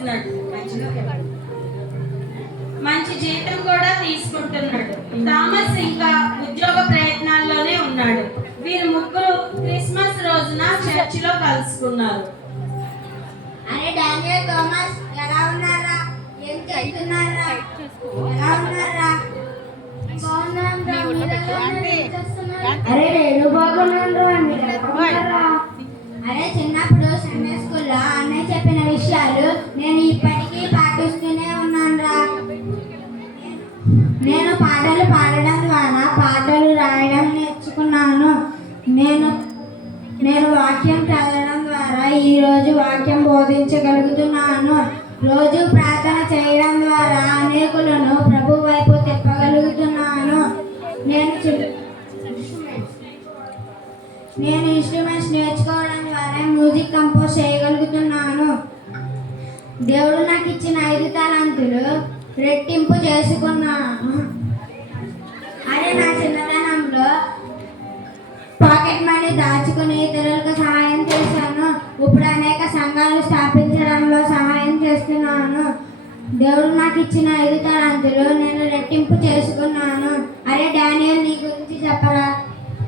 చేస్తున్నాడు, మంచి జీతం కూడా తీసుకుంటున్నాడు. థామస్ ఇంకా ఉద్యోగ ప్రయత్నాల్లోనే ఉన్నాడు. వీరు ముగ్గురు క్రిస్మస్ రోజున చర్చిలో కలుసుకున్నారు. అరే డానియల్, థామస్ ఎలా ఉన్నారా? ఏం చేస్తున్నారా? ఎలా ఉన్నారా? అరే నేను బాగున్నాను. అరే చిన్నప్పుడు సండే స్కూల్లో అన్నయ్య చెప్పిన విషయాలు నేను ఇప్పటికీ పాటిస్తూనే ఉన్నానురా. నేను పాటలు పాడడం ద్వారా పాటలు రాయడం నేర్చుకున్నాను. నేను వాక్యం చదవడం ద్వారా ఈరోజు వాక్యం బోధించగలుగుతున్నాను. రోజు ప్రార్థన చేయడం ద్వారా అనేకులను ప్రభు వైపు తిప్పగలుగుతున్నాను. నేను ఇన్స్ట్రుమెంట్స్ నేర్చుకోవడం ద్వారా మ్యూజిక్ కంపోజ్ చేయగలుగుతున్నాను. దేవుడు నాకు ఇచ్చిన 5 తలాంతులు రెట్టింపు చేసుకున్నాను. అదే నా చిన్నతనంలో పాకెట్ మనీ దాచుకుని ఇతరులకు సహాయం చేశాను. ఇప్పుడు అనేక సంఘాలు స్థాపించడంలో సహాయం చేస్తున్నాను. దేవుడు నాకు ఇచ్చిన 5 తలాంతులు నేను రెట్టింపు చేసుకున్నాను. అరే డానియల్, నీ గురించి చెప్పరా?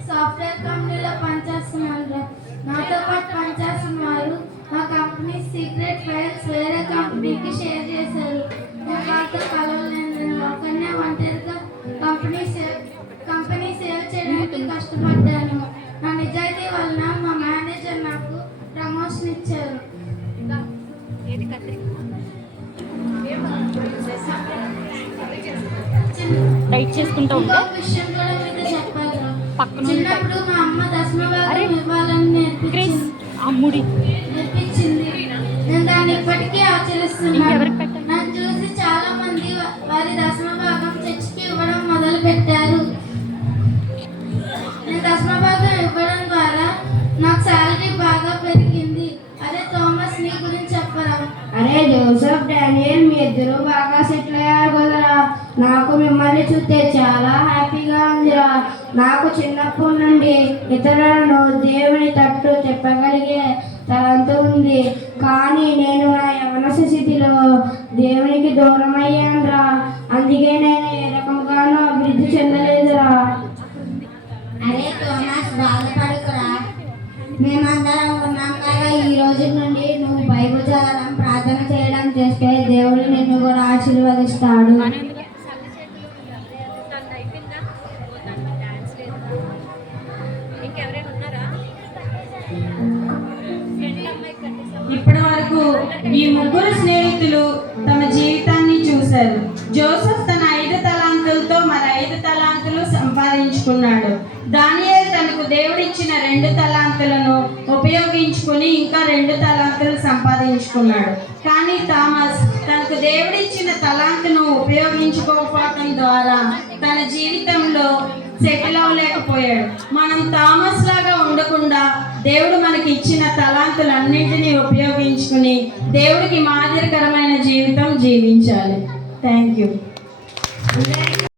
సాఫ్ట్వేర్ కంపెనీలో పనిచేస్తున్నాను. నాతో పాటు పనిచేస్తున్న వారు మా కంపెనీ సీక్రెట్ ఫైల్స్ వేరే కంపెనీకి షేర్ చేశారు. వాళ్ళతో కలవలేను. ఒకనే ఒంటరిగా కంపెనీ సేవ్ చేయడానికి కష్టపడ్డాను. నా నిజాయితీ వలన మా మేనేజర్ నాకు ప్రమోషన్ ఇచ్చారు. విషయం కూడా మీతో చెప్పాలి. చిన్నప్పుడు మా అమ్మ దశమభాగం ఇవ్వాలని నేర్పించింది. నేను దాన్ని ఇప్పటికీ ఆచరిస్తున్నాను. నన్ను చూసి చాలా మంది వారి దశమభాగం చర్చికి ఇవ్వడం మొదలు పెట్టారు. నేను దశమభాగం ఇవ్వడం ద్వారా నాకు శాలరీ బాగా పెరిగింది. అదే థామస్, నీ గురించి చెప్పరా? అరే జోసెఫ్, డానియల్, మీ ఇద్దరు బాగా సెటిల్ అయ్యారు కదరా. నాకు మిమ్మల్ని చూస్తే చాలా హ్యాపీగా ఉందిరా. నాకు చిన్నప్పటి నుండి ఇతరులను దేవుని తట్టు చెప్పగలిగే తలంతు ఉంది. కానీ నేను నా యవన స్థితిలో దేవునికి దూరం అయ్యానురా. అందుకే నేను ఏ రకంగానూ అభివృద్ధి చెందలేదురా. అరే థామస్, బాధపడకురా. మేమందరం ఉన్నాం కదా. ఈ రోజు నుండి నువ్వు బైబిల్ చదవడం, ప్రార్థన చేయడం చేస్తే దేవుడు నిన్ను కూడా ఆశీర్వదిస్తాడు. ఇప్పటి వరకు ఈ ముగ్గురు స్నేహితులు తమ జీవితాన్ని చూశారు. జోసెఫ్ తన 5 తలాంతులతో మరి 5 తలాంతులు సంపాదించుకున్నాడు. దానియేలు తనకు దేవుడిచ్చిన 2 తలాంతులను ఉపయోగించుకుని ఇంకా 2 తలాంతులు సంపాదించుకున్నాడు. కానీ థామస్ తనకు దేవుడిచ్చిన తలాంతును ఉపయోగించుకోకపోవటం ద్వారా తన జీవితంలో సెటిల్ అవ్వలేకపోయాడు. మనం థామస్ లాగా ఉండకుండా దేవుడు మనకి ఇచ్చిన తలాంతులన్నింటినీ ఉపయోగించుకుని దేవుడికి మాదిరికరమైన జీవితం జీవించాలి. Thank you.